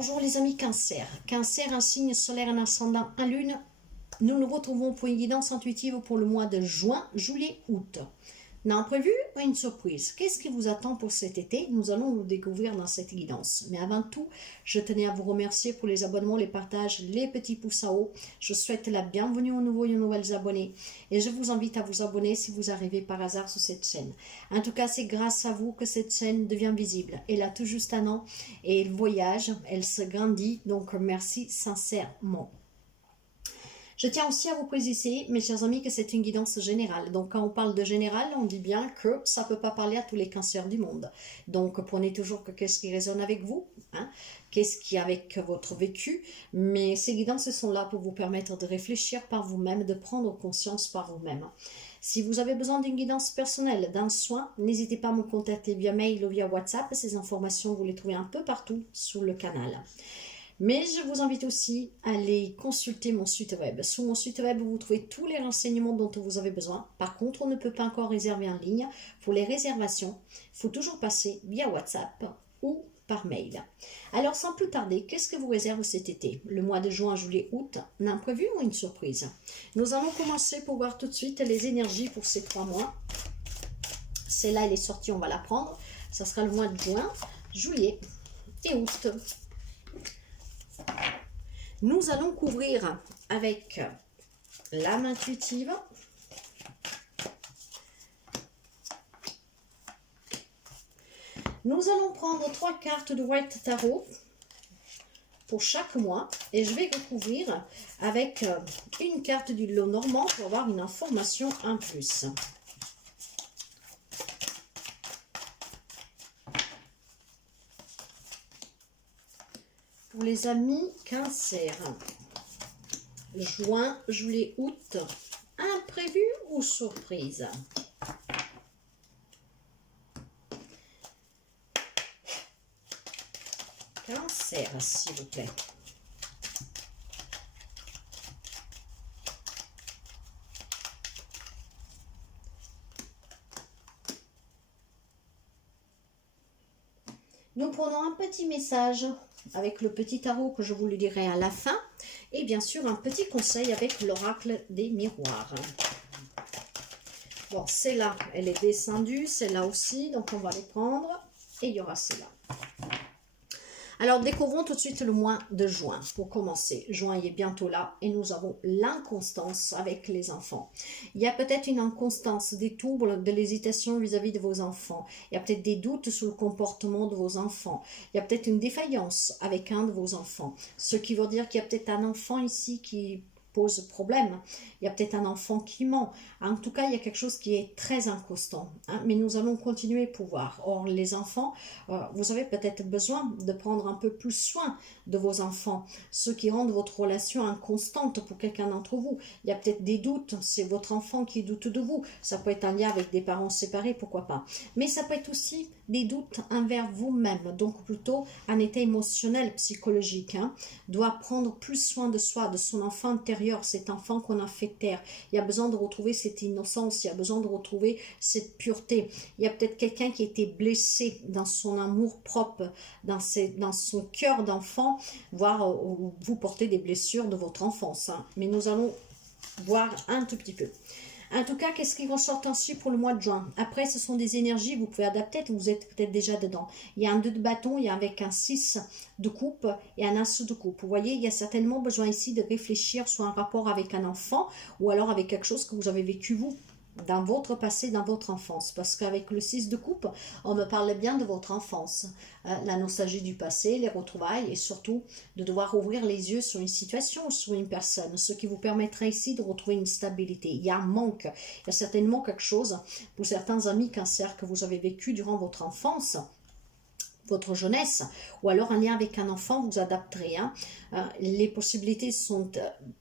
Bonjour les amis Cancer. Cancer, un signe solaire, un ascendant, un lune. Nous nous retrouvons pour une guidance intuitive pour le mois de juin, juillet, août. Un imprévu ou une surprise? Qu'est-ce qui vous attend pour cet été? Nous allons le découvrir dans cette guidance. Mais avant tout, je tenais à vous remercier pour les abonnements, les partages, les petits pouces en haut. Je souhaite la bienvenue aux nouveaux et aux nouvelles abonnés. Et je vous invite à vous abonner si vous arrivez par hasard sur cette chaîne. En tout cas, c'est grâce à vous que cette chaîne devient visible. Elle a tout juste un an et elle voyage, elle se grandit. Donc, merci sincèrement. Je tiens aussi à vous préciser, mes chers amis, que c'est une guidance générale. Donc, quand on parle de général, on dit bien que ça ne peut pas parler à tous les cancers du monde. Donc, prenez toujours que qu'est-ce qui résonne avec vous, hein, qu'est-ce qui est avec votre vécu. Mais ces guidances sont là pour vous permettre de réfléchir par vous-même, de prendre conscience par vous-même. Si vous avez besoin d'une guidance personnelle, d'un soin, n'hésitez pas à me contacter via mail ou via WhatsApp. Ces informations, vous les trouvez un peu partout sur le canal. Mais je vous invite aussi à aller consulter mon site web. Sur mon site web, vous trouvez tous les renseignements dont vous avez besoin. Par contre, on ne peut pas encore réserver en ligne. Pour les réservations, il faut toujours passer via WhatsApp ou par mail. Alors, sans plus tarder, qu'est-ce que vous réserve cet été? Le mois de juin, juillet, août, un imprévu ou une surprise? Nous allons commencer pour voir tout de suite les énergies pour ces 3 mois. Celle-là, elle est sortie, on va la prendre. Ça sera le mois de juin, juillet et août. Nous allons couvrir avec l'âme intuitive, nous allons prendre 3 cartes de White Tarot pour chaque mois et je vais recouvrir avec une carte du lot normand pour avoir une information en plus. Pour les amis Cancer, juin, juillet, août, imprévu ou surprise? Cancer, s'il vous plaît. Nous prenons un petit message avec le petit tarot que je vous le dirai à la fin. Et bien sûr, un petit conseil avec l'oracle des miroirs. Bon, celle-là, elle est descendue. Celle-là aussi, donc on va les prendre. Et il y aura celle-là. Alors, découvrons tout de suite le mois de juin. Pour commencer, juin est bientôt là et nous avons l'inconstance avec les enfants. Il y a peut-être une inconstance, des troubles, de l'hésitation vis-à-vis de vos enfants. Il y a peut-être des doutes sur le comportement de vos enfants. Il y a peut-être une défaillance avec un de vos enfants. Ce qui veut dire qu'il y a peut-être un enfant ici qui pose problème. Il y a peut-être un enfant qui ment. En tout cas, il y a quelque chose qui est très inconstant. Hein, mais nous allons continuer pour voir. Or, les enfants, vous avez peut-être besoin de prendre un peu plus soin de vos enfants. Ceux qui rendent votre relation inconstante pour quelqu'un d'entre vous. Il y a peut-être des doutes. C'est votre enfant qui doute de vous. Ça peut être un lien avec des parents séparés, pourquoi pas. Mais ça peut être aussi des doutes envers vous-même. Donc, plutôt un état émotionnel, psychologique. Hein, doit prendre plus soin de soi, de son enfant intérieur, cet enfant qu'on a fait taire. Il y a besoin de retrouver cette innocence, il y a besoin de retrouver cette pureté. Il y a peut-être quelqu'un qui a été blessé dans son amour propre, dans son cœur d'enfant, voire vous portez des blessures de votre enfance. Hein. Mais nous allons voir un tout petit peu. En tout cas, qu'est-ce qui ressort ainsi pour le mois de juin? Après, ce sont des énergies, vous pouvez adapter, vous êtes peut-être déjà dedans. Il y a un 2 de bâton, il y a avec un 6 de coupe et un as de coupe. Vous voyez, il y a certainement besoin ici de réfléchir sur un rapport avec un enfant ou alors avec quelque chose que vous avez vécu vous, dans votre passé, dans votre enfance. Parce qu'avec le 6 de coupe, on me parlait bien de votre enfance. La nostalgie du passé, les retrouvailles et surtout de devoir ouvrir les yeux sur une situation, sur une personne. Ce qui vous permettra ici de retrouver une stabilité. Il y a un manque. Il y a certainement quelque chose pour certains amis Cancer que vous avez vécu durant votre enfance, votre jeunesse, ou alors un lien avec un enfant, vous adapterez. Hein. Les possibilités sont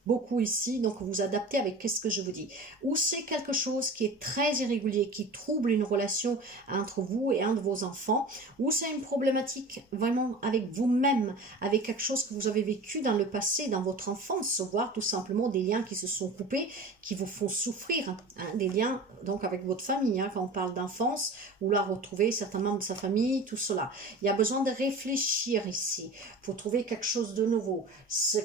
beaucoup ici, donc vous adaptez avec qu'est-ce que je vous dis. Ou c'est quelque chose qui est très irrégulier, qui trouble une relation entre vous et un de vos enfants, ou c'est une problématique vraiment avec vous-même, avec quelque chose que vous avez vécu dans le passé, dans votre enfance, voire tout simplement des liens qui se sont coupés, qui vous font souffrir, hein, des liens donc avec votre famille, hein, quand on parle d'enfance, ou là retrouver certains membres de sa famille, tout cela. Il y a besoin de réfléchir ici pour trouver quelque chose de nouveau.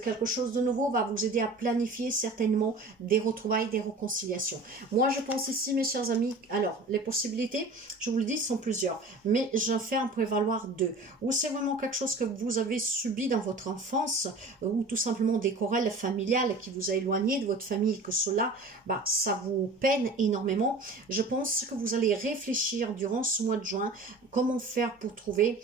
Quelque chose de nouveau va vous aider à planifier certainement des retrouvailles, des réconciliations. Moi, je pense ici, mes chers amis, alors, les possibilités, je vous le dis, sont plusieurs, mais j'en fais un prévaloir deux. Ou c'est vraiment quelque chose que vous avez subi dans votre enfance, ou tout simplement des querelles familiales qui vous a éloigné de votre famille, que cela, bah, ça vous peine énormément. Je pense que vous allez réfléchir durant ce mois de juin, comment faire pour trouver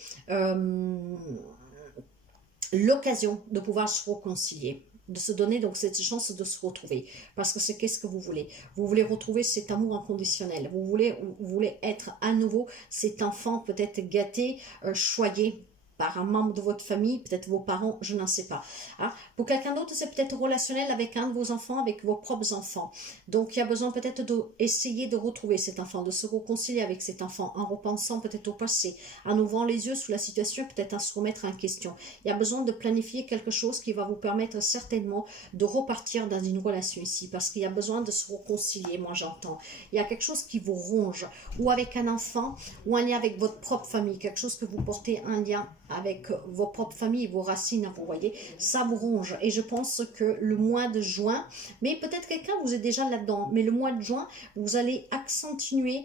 l'occasion de pouvoir se réconcilier, de se donner donc cette chance de se retrouver. Parce que c'est qu'est-ce que vous voulez? Vous voulez retrouver cet amour inconditionnel. Vous voulez être à nouveau cet enfant peut-être gâté, choyé par un membre de votre famille, peut-être vos parents, je n'en sais pas. Hein? Pour quelqu'un d'autre, c'est peut-être relationnel avec un de vos enfants, avec vos propres enfants. Donc, il y a besoin peut-être d'essayer de retrouver cet enfant, de se réconcilier avec cet enfant, en repensant peut-être au passé, en ouvrant les yeux sur la situation, peut-être à se remettre en question. Il y a besoin de planifier quelque chose qui va vous permettre certainement de repartir dans une relation ici, parce qu'il y a besoin de se réconcilier, moi j'entends. Il y a quelque chose qui vous ronge, ou avec un enfant, ou un lien avec votre propre famille, quelque chose que vous portez un lien avec vos propres familles, vos racines, vous voyez, ça vous ronge. Et je pense que le mois de juin, mais peut-être quelqu'un vous est déjà là-dedans, mais le mois de juin, vous allez accentuer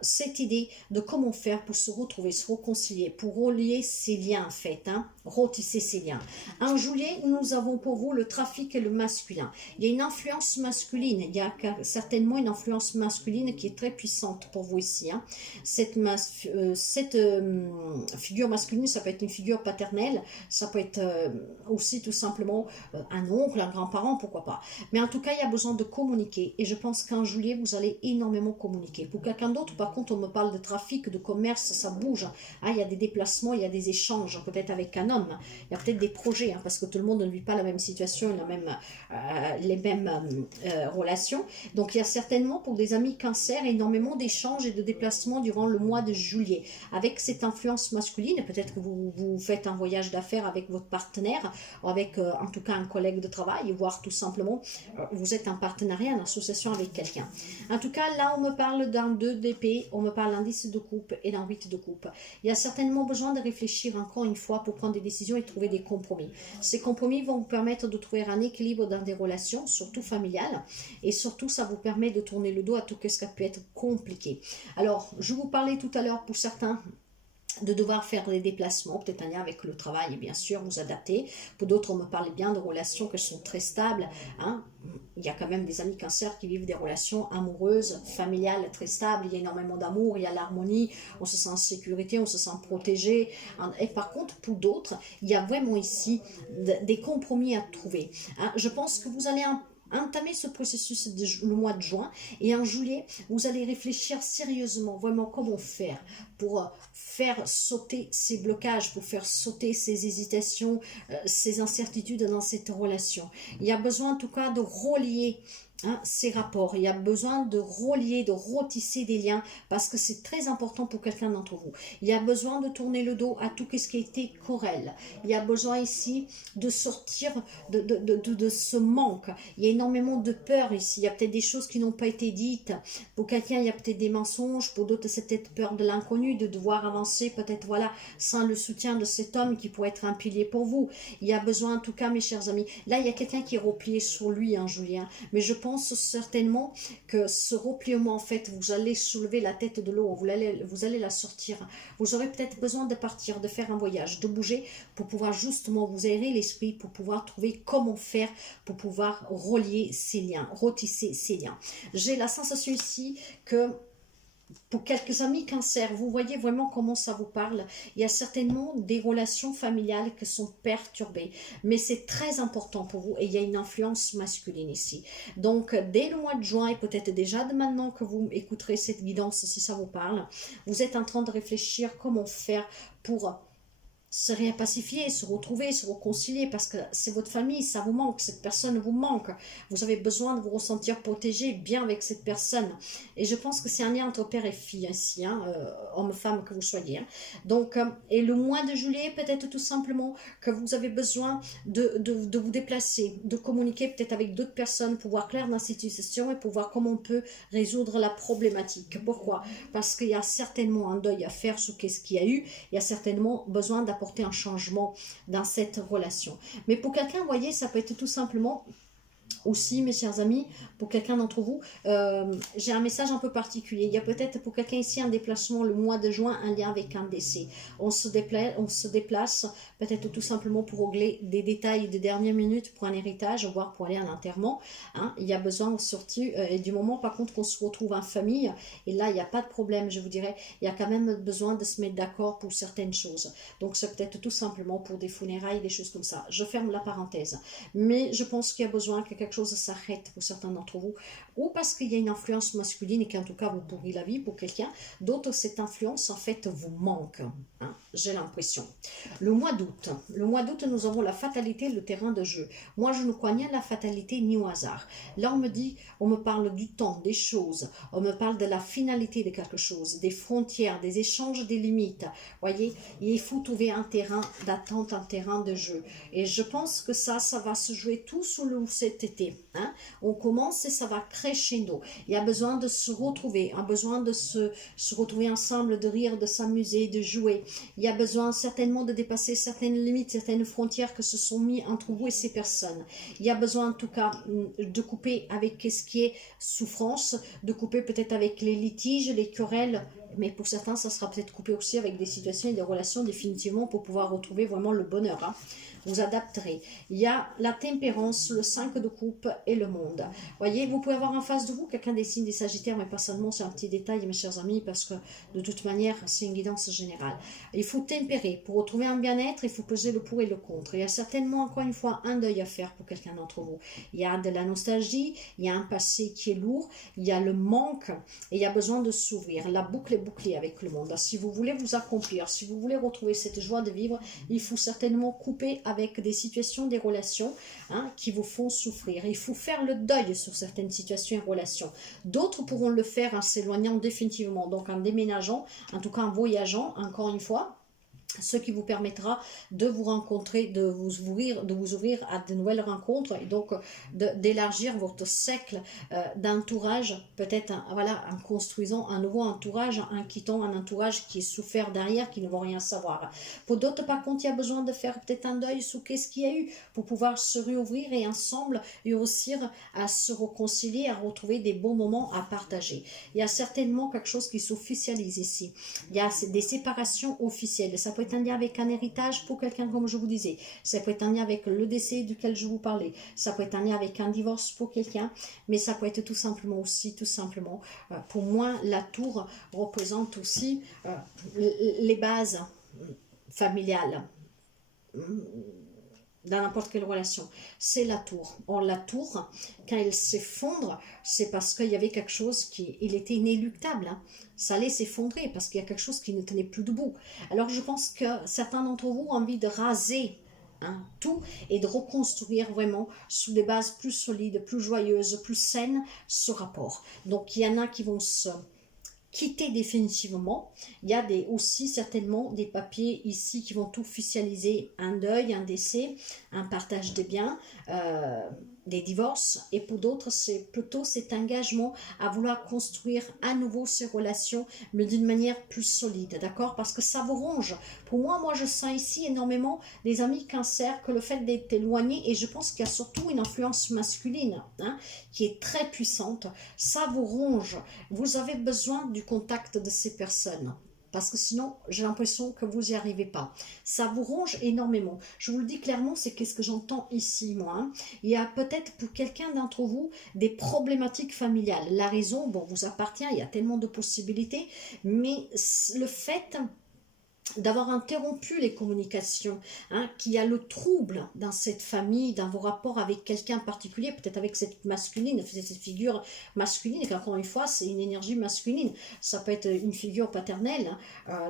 cette idée de comment faire pour se retrouver, se réconcilier, pour relier ces liens en fait, hein, retisser ces liens. En juillet, nous avons pour vous le trafic et le masculin. Il y a une influence masculine, il y a certainement une influence masculine qui est très puissante pour vous ici. Hein. Cette figure masculine, ça peut être une figure paternelle, ça peut être aussi tout simplement un oncle, un grand-parent, pourquoi pas. Mais en tout cas, il y a besoin de communiquer et je pense qu'en juillet, vous allez énormément communiquer. Pour quelqu'un d'autre, par contre, on me parle de trafic, de commerce, ça bouge. Hein, il y a des déplacements, il y a des échanges, peut-être avec un homme. Il y a peut-être des projets, hein, parce que tout le monde ne vit pas la même situation, les mêmes relations. Donc, il y a certainement pour des amis cancer énormément d'échanges et de déplacements durant le mois de juillet. Avec cette influence masculine, peut-être que vous faites un voyage d'affaires avec votre partenaire, avec en tout cas un collègue de travail, voire tout simplement vous êtes en partenariat, en association avec quelqu'un. En tout cas, là on me parle d'un 2 d'épée, on me parle d'un 10 de coupe et d'un 8 de coupe. Il y a certainement besoin de réfléchir encore une fois pour prendre des décisions et trouver des compromis. Ces compromis vont vous permettre de trouver un équilibre dans des relations, surtout familiales, et surtout ça vous permet de tourner le dos à tout ce qui a pu être compliqué. Alors, je vous parlais tout à l'heure pour certains de devoir faire des déplacements, peut-être un lien avec le travail et bien sûr vous adapter. Pour d'autres, on me parle bien de relations qui sont très stables. Hein. Il y a quand même des amis cancer qui vivent des relations amoureuses, familiales très stables. Il y a énormément d'amour, il y a l'harmonie, on se sent en sécurité, on se sent protégé. Et par contre, pour d'autres, il y a vraiment ici des compromis à trouver. Hein. Je pense que vous allez entamer ce processus le mois de juin et en juillet, vous allez réfléchir sérieusement vraiment comment faire pour faire sauter ces blocages, pour faire sauter ces hésitations, ces incertitudes dans cette relation. Il y a besoin en tout cas de relier ces rapports. Il y a besoin de relier, de retisser des liens parce que c'est très important pour quelqu'un d'entre vous. Il y a besoin de tourner le dos à tout ce qui a été querelle. Il y a besoin ici de sortir de ce manque. Il y a énormément de peur ici. Il y a peut-être des choses qui n'ont pas été dites. Pour quelqu'un, il y a peut-être des mensonges. Pour d'autres, c'est peut-être peur de l'inconnu, de devoir avancer peut-être voilà sans le soutien de cet homme qui pourrait être un pilier pour vous. Il y a besoin en tout cas, mes chers amis. Là, il y a quelqu'un qui est replié sur lui, Julien. Mais je pense certainement que ce repliement, en fait, vous allez soulever la tête de l'eau, vous allez la sortir. Vous aurez peut-être besoin de partir, de faire un voyage, de bouger pour pouvoir justement vous aérer l'esprit, pour pouvoir trouver comment faire, pour pouvoir relier ces liens, retisser ces liens. J'ai la sensation ici que pour quelques amis cancer, vous voyez vraiment comment ça vous parle. Il y a certainement des relations familiales qui sont perturbées. Mais c'est très important pour vous et il y a une influence masculine ici. Donc, dès le mois de juin et peut-être déjà de maintenant que vous écouterez cette guidance, si ça vous parle, vous êtes en train de réfléchir comment faire pour se répacifier, se retrouver, se réconcilier, parce que c'est votre famille, ça vous manque, cette personne vous manque. Vous avez besoin de vous ressentir protégé, bien avec cette personne. Et je pense que c'est un lien entre père et fille ici, hein, homme-femme que vous soyez. Hein. Donc, et le mois de juillet, peut-être tout simplement que vous avez besoin de vous déplacer, de communiquer peut-être avec d'autres personnes pour voir clair dans cette situation et pour voir comment on peut résoudre la problématique. Pourquoi? Parce qu'il y a certainement un deuil à faire sur ce qu'il y a eu, il y a certainement besoin d'apporter un changement dans cette relation. Mais pour quelqu'un, vous voyez, ça peut être tout simplement aussi, mes chers amis, pour quelqu'un d'entre vous, j'ai un message un peu particulier. Il y a peut-être pour quelqu'un ici un déplacement le mois de juin, un lien avec un décès. On se déplace peut-être tout simplement pour régler des détails de dernière minute pour un héritage, voire pour aller à l'enterrement. Hein. Il y a besoin surtout, et du moment par contre qu'on se retrouve en famille, et là il n'y a pas de problème, je vous dirais, il y a quand même besoin de se mettre d'accord pour certaines choses. Donc c'est peut-être tout simplement pour des funérailles, des choses comme ça. Je ferme la parenthèse. Mais je pense qu'il y a besoin que quelque chose s'arrête pour certains d'entre vous, ou parce qu'il y a une influence masculine et qu'en tout cas vous pourrez la vie pour quelqu'un, d'autres cette influence en fait vous manque, hein, j'ai l'impression. Le mois d'août, nous avons la fatalité, le terrain de jeu. Moi je ne crois ni à la fatalité ni au hasard. Là on me parle du temps, des choses, on me parle de la finalité de quelque chose, des frontières, des échanges, des limites. Voyez, il faut trouver un terrain d'attente, un terrain de jeu. Et je pense que ça va se jouer tout sous cet été. Hein. On commence et ça va crescendo. Il y a besoin de se retrouver, un besoin de se retrouver ensemble, de rire, de s'amuser, de jouer. Il y a besoin certainement de dépasser certaines limites, certaines frontières que se sont mis entre vous et ces personnes. Il y a besoin en tout cas de couper avec ce qui est souffrance, de couper peut-être avec les litiges, les querelles, mais pour certains ça sera peut-être coupé aussi avec des situations et des relations définitivement pour pouvoir retrouver vraiment le bonheur. Hein. Vous adapterez. Il y a la tempérance, le 5 de coupe et le monde. Voyez, vous pouvez avoir en face de vous quelqu'un des signes des Sagittaires, mais pas seulement, c'est un petit détail, mes chers amis, parce que de toute manière, c'est une guidance générale. Il faut tempérer. Pour retrouver un bien-être, il faut peser le pour et le contre. Il y a certainement, encore une fois, un deuil à faire pour quelqu'un d'entre vous. Il y a de la nostalgie, il y a un passé qui est lourd, il y a le manque, et il y a besoin de s'ouvrir. La boucle est bouclée avec le monde. Si vous voulez vous accomplir, si vous voulez retrouver cette joie de vivre, il faut certainement couper avec des situations, des relations, hein, qui vous font souffrir. Il faut faire le deuil sur certaines situations et relations. D'autres pourront le faire en s'éloignant définitivement, donc en déménageant, en tout cas en voyageant, encore une fois, ce qui vous permettra de vous rencontrer, de vous ouvrir à de nouvelles rencontres et donc d'élargir votre cercle d'entourage, peut-être voilà, en construisant un nouveau entourage, en quittant un entourage qui est souffert derrière, qui ne vont rien savoir. Pour d'autres, par contre, il y a besoin de faire peut-être un deuil sur qu'est-ce qu'il y a eu pour pouvoir se réouvrir et ensemble réussir à se réconcilier, à retrouver des bons moments à partager. Il y a certainement quelque chose qui s'officialise ici. Il y a des séparations officielles. Ça peut être un lien avec un héritage pour quelqu'un, comme je vous disais. Ça peut être un lien avec le décès duquel je vous parlais. Ça peut être un lien avec un divorce pour quelqu'un. Mais ça peut être tout simplement aussi, pour moi, la tour représente aussi les bases familiales dans n'importe quelle relation, c'est la tour. Or la tour, quand elle s'effondre, c'est parce qu'il y avait quelque chose il était inéluctable. Hein. Ça allait s'effondrer parce qu'il y a quelque chose qui ne tenait plus debout. Alors je pense que certains d'entre vous ont envie de raser, hein, tout et de reconstruire vraiment sous des bases plus solides, plus joyeuses, plus saines ce rapport. Donc il y en a qui vont se quitter définitivement. Il y a aussi certainement des papiers ici qui vont tout officialiser, un deuil, un décès, un partage des biens, des divorces, et pour d'autres c'est plutôt cet engagement à vouloir construire à nouveau ces relations, mais d'une manière plus solide, d'accord, parce que ça vous ronge. Pour moi je sens ici énormément des amis cancer, que le fait d'être éloigné, et je pense qu'il y a surtout une influence masculine, hein, qui est très puissante, ça vous ronge. Vous avez besoin du contact de ces personnes, parce que sinon j'ai l'impression que vous n'y arrivez pas. Ça vous ronge énormément. Je vous le dis clairement, c'est qu'est-ce que j'entends ici moi. Hein. Il y a peut-être pour quelqu'un d'entre vous des problématiques familiales. La raison, bon, vous appartient, il y a tellement de possibilités, mais le fait d'avoir interrompu les communications, hein, qu'il y a le trouble dans cette famille, dans vos rapports avec quelqu'un particulier, peut-être avec cette masculine, cette figure masculine, et encore une fois, c'est une énergie masculine. Ça peut être une figure paternelle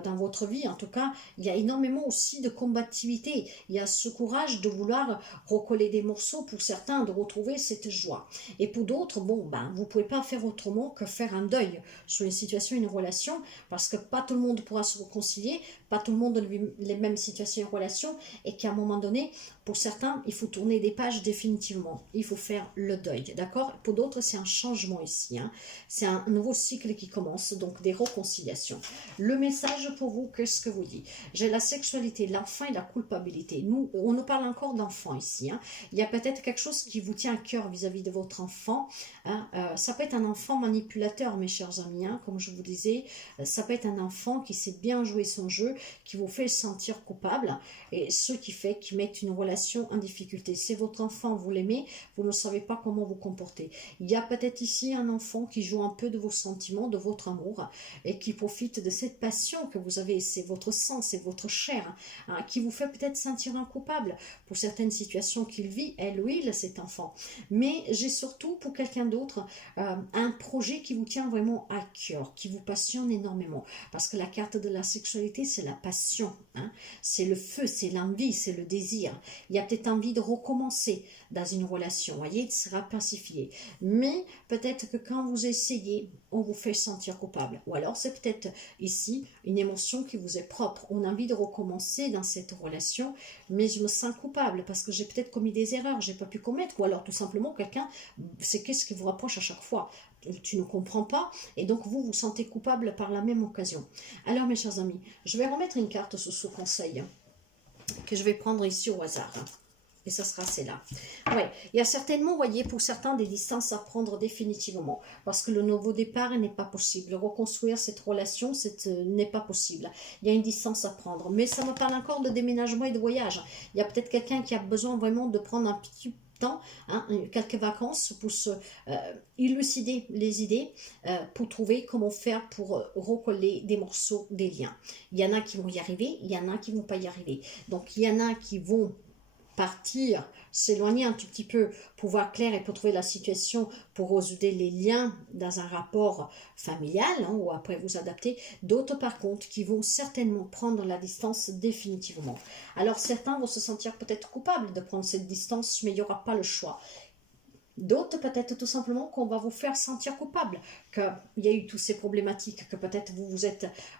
dans votre vie. En tout cas, il y a énormément aussi de combativité. Il y a ce courage de vouloir recoller des morceaux pour certains, de retrouver cette joie. Et pour d'autres, bon, ben, vous ne pouvez pas faire autrement que faire un deuil sur une situation, une relation, parce que pas tout le monde pourra se réconcilier, pas tout le monde vit les mêmes situations et relations, et qu'à un moment donné, pour certains, il faut tourner des pages définitivement. Il faut faire le deuil, d'accord? Pour d'autres, c'est un changement ici. Hein. C'est un nouveau cycle qui commence, donc des réconciliations. Le message pour vous, qu'est-ce que vous dit? J'ai la sexualité, l'enfant et la culpabilité. Nous, on nous parle encore d'enfant ici. Hein. Il y a peut-être quelque chose qui vous tient à cœur vis-à-vis de votre enfant. Hein. Ça peut être un enfant manipulateur, mes chers amis, hein, comme je vous disais. Ça peut être un enfant qui sait bien jouer son jeu, qui vous fait sentir coupable, et ce qui fait qu'il met une relation en difficulté. C'est votre enfant, vous l'aimez, vous ne savez pas comment vous comporter. Il y a peut-être ici un enfant qui joue un peu de vos sentiments, de votre amour, et qui profite de cette passion que vous avez, c'est votre sang, c'est votre chair, hein, qui vous fait peut-être sentir un coupable pour certaines situations qu'il vit, elle ou il, cet enfant. Mais j'ai surtout pour quelqu'un d'autre un projet qui vous tient vraiment à cœur, qui vous passionne énormément, parce que la carte de la sexualité, c'est la passion, hein, c'est le feu, c'est l'envie, c'est le désir. Il y a peut-être envie de recommencer dans une relation, voyez, de se rapacifier. Mais peut-être que quand vous essayez, on vous fait sentir coupable. Ou alors c'est peut-être ici une émotion qui vous est propre. On a envie de recommencer dans cette relation, mais je me sens coupable parce que j'ai peut-être commis des erreurs, j'ai pas pu commettre. Ou alors tout simplement quelqu'un, c'est qu'est-ce qui vous rapproche à chaque fois? Tu ne comprends pas, et donc vous vous sentez coupable par la même occasion. Alors mes chers amis, je vais remettre une carte sous ce conseil que je vais prendre ici au hasard. Et ça sera celle-là. Oui, il y a certainement, vous voyez, pour certains, des distances à prendre définitivement. Parce que le nouveau départ n'est pas possible. Reconstruire cette relation, n'est pas possible. Il y a une distance à prendre. Mais ça me parle encore de déménagement et de voyage. Il y a peut-être quelqu'un qui a besoin vraiment de prendre un petit temps, hein, quelques vacances pour se élucider les idées, pour trouver comment faire pour recoller des morceaux, des liens. Il y en a qui vont y arriver, il y en a qui ne vont pas y arriver. Donc il y en a qui vont partir, s'éloigner un tout petit peu pour voir clair et pour trouver la situation, pour résoudre les liens dans un rapport familial, hein, ou après vous adapter. D'autres par contre qui vont certainement prendre la distance définitivement. Alors certains vont se sentir peut-être coupables de prendre cette distance, mais il n'y aura pas le choix. D'autres, peut-être tout simplement qu'on va vous faire sentir coupable, qu'il y a eu toutes ces problématiques, que peut-être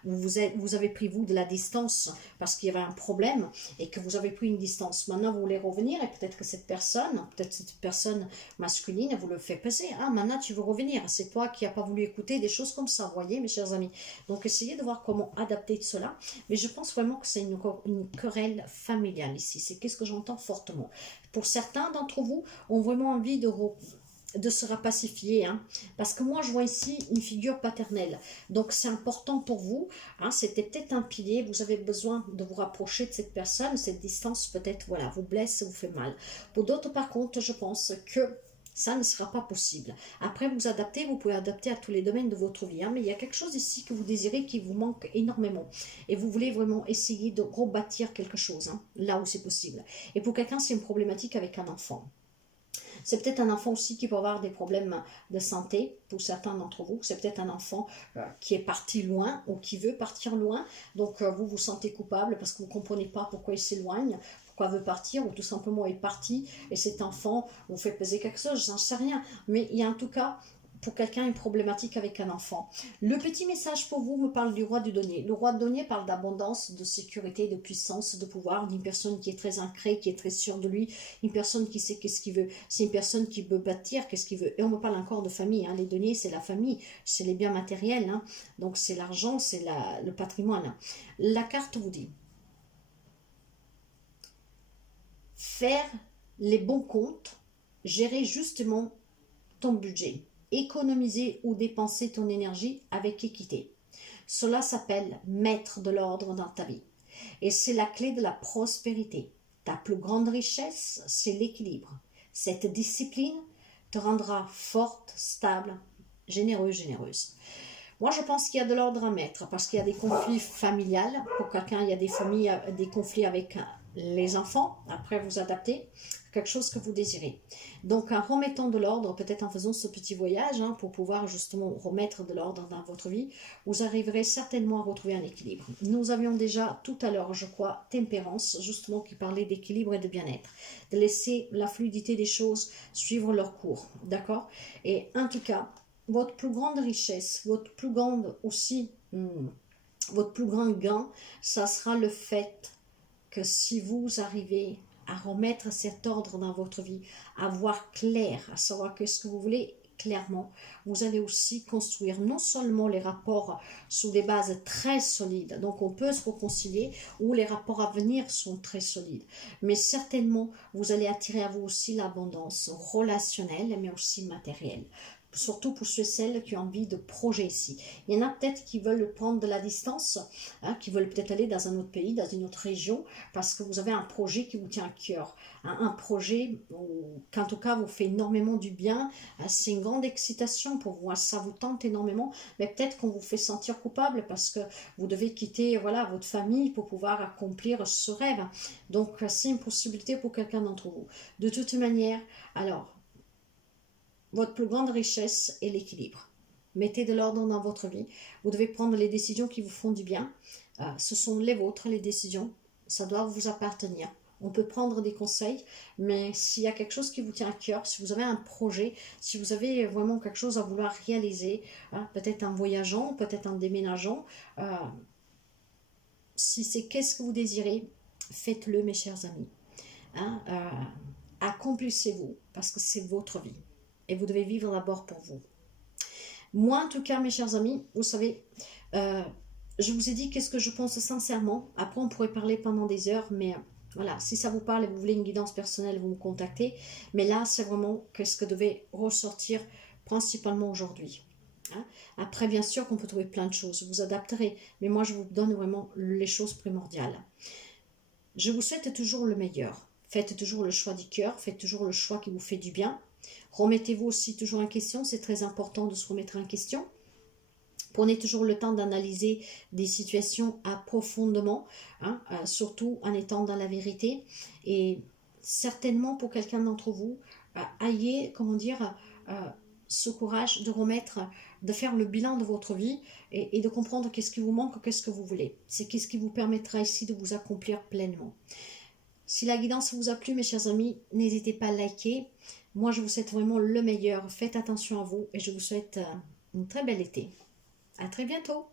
vous avez pris vous de la distance parce qu'il y avait un problème et que vous avez pris une distance. Maintenant, vous voulez revenir et peut-être que cette personne masculine vous le fait peser. Ah, maintenant, tu veux revenir. C'est toi qui n'as pas voulu écouter des choses comme ça, vous voyez, mes chers amis. Donc, essayez de voir comment adapter cela. Mais je pense vraiment que c'est une querelle familiale ici. C'est qu'est-ce que j'entends fortement. Pour certains d'entre vous, ont vraiment envie de se rapacifier, hein, parce que moi je vois ici une figure paternelle, donc c'est important pour vous, hein, c'était peut-être un pilier, vous avez besoin de vous rapprocher de cette personne, cette distance peut-être, voilà, vous blesse, vous fait mal. Pour d'autres par contre, je pense que ça ne sera pas possible. Après, vous adaptez, vous pouvez adapter à tous les domaines de votre vie, hein, mais il y a quelque chose ici que vous désirez qui vous manque énormément. Et vous voulez vraiment essayer de rebâtir quelque chose, hein, là où c'est possible. Et pour quelqu'un, c'est une problématique avec un enfant. C'est peut-être un enfant aussi qui peut avoir des problèmes de santé, pour certains d'entre vous. C'est peut-être un enfant qui est parti loin ou qui veut partir loin. Donc vous vous sentez coupable parce que vous ne comprenez pas pourquoi il s'éloigne, pourquoi il veut partir, ou tout simplement est parti et cet enfant vous fait peser quelque chose, j'en sais rien. Mais il y a en tout cas pour quelqu'un une problématique avec un enfant. Le petit message pour vous me parle du roi du denier. Le roi du denier parle d'abondance, de sécurité, de puissance, de pouvoir, d'une personne qui est très ancrée, qui est très sûre de lui, une personne qui sait qu'est-ce qu'il veut. C'est une personne qui veut bâtir qu'est-ce qu'il veut. Et on me parle encore de famille, hein. Les deniers, c'est la famille, c'est les biens matériels, hein. Donc c'est l'argent, c'est le patrimoine. La carte vous dit faire les bons comptes, gérer justement ton budget. Économiser ou dépenser ton énergie avec équité. Cela s'appelle mettre de l'ordre dans ta vie. Et c'est la clé de la prospérité. Ta plus grande richesse, c'est l'équilibre. Cette discipline te rendra forte, stable, généreuse. Moi, je pense qu'il y a de l'ordre à mettre parce qu'il y a des conflits familiales. Pour quelqu'un, il y a des familles, des conflits avec les enfants. Après, vous adaptez quelque chose que vous désirez. Donc, en remettant de l'ordre, peut-être en faisant ce petit voyage, hein, pour pouvoir justement remettre de l'ordre dans votre vie, vous arriverez certainement à retrouver un équilibre. Nous avions déjà tout à l'heure, je crois, Tempérance, justement, qui parlait d'équilibre et de bien-être. De laisser la fluidité des choses suivre leur cours, d'accord? Et en tout cas, votre plus grande richesse, votre plus grande aussi, votre plus grand gain, ça sera le fait que si vous arrivez à remettre cet ordre dans votre vie, à voir clair, à savoir qu'est-ce que vous voulez clairement, vous allez aussi construire non seulement les rapports sous des bases très solides, donc on peut se réconcilier, ou les rapports à venir sont très solides, mais certainement vous allez attirer à vous aussi l'abondance relationnelle, mais aussi matérielle. Surtout pour ceux et celles qui ont envie de projet ici. Il y en a peut-être qui veulent prendre de la distance, hein, qui veulent peut-être aller dans un autre pays, dans une autre région, parce que vous avez un projet qui vous tient à cœur. Un projet qu'en tout cas vous fait énormément du bien. C'est une grande excitation pour vous, ça vous tente énormément, mais peut-être qu'on vous fait sentir coupable parce que vous devez quitter voilà, votre famille pour pouvoir accomplir ce rêve. Donc c'est une possibilité pour quelqu'un d'entre vous. De toute manière, alors, votre plus grande richesse est l'équilibre. Mettez de l'ordre dans votre vie. Vous devez prendre les décisions qui vous font du bien. Ce sont les vôtres, les décisions. Ça doit vous appartenir. On peut prendre des conseils, mais s'il y a quelque chose qui vous tient à cœur, si vous avez un projet, si vous avez vraiment quelque chose à vouloir réaliser, hein, peut-être en voyageant, peut-être en déménageant, si c'est qu'est-ce que vous désirez, faites-le mes chers amis. Hein, accomplissez-vous parce que c'est votre vie. Et vous devez vivre d'abord pour vous. Moi, en tout cas, mes chers amis, vous savez, je vous ai dit qu'est-ce que je pense sincèrement. Après, on pourrait parler pendant des heures, mais voilà, si ça vous parle et vous voulez une guidance personnelle, vous me contactez. Mais là, c'est vraiment qu'est-ce que devait ressortir principalement aujourd'hui. Hein. Après, bien sûr qu'on peut trouver plein de choses. Vous adapterez, mais moi, je vous donne vraiment les choses primordiales. Je vous souhaite toujours le meilleur. Faites toujours le choix du cœur, faites toujours le choix qui vous fait du bien. Remettez-vous aussi toujours en question, c'est très important de se remettre en question. Prenez toujours le temps d'analyser des situations profondément, hein, surtout en étant dans la vérité. Et certainement pour quelqu'un d'entre vous, ayez, comment dire, ce courage de remettre, de faire le bilan de votre vie et de comprendre qu'est-ce qui vous manque, qu'est-ce que vous voulez. C'est qu'est-ce qui vous permettra ici de vous accomplir pleinement. Si la guidance vous a plu, mes chers amis, n'hésitez pas à liker. Moi, je vous souhaite vraiment le meilleur. Faites attention à vous et je vous souhaite une très belle été. À très bientôt.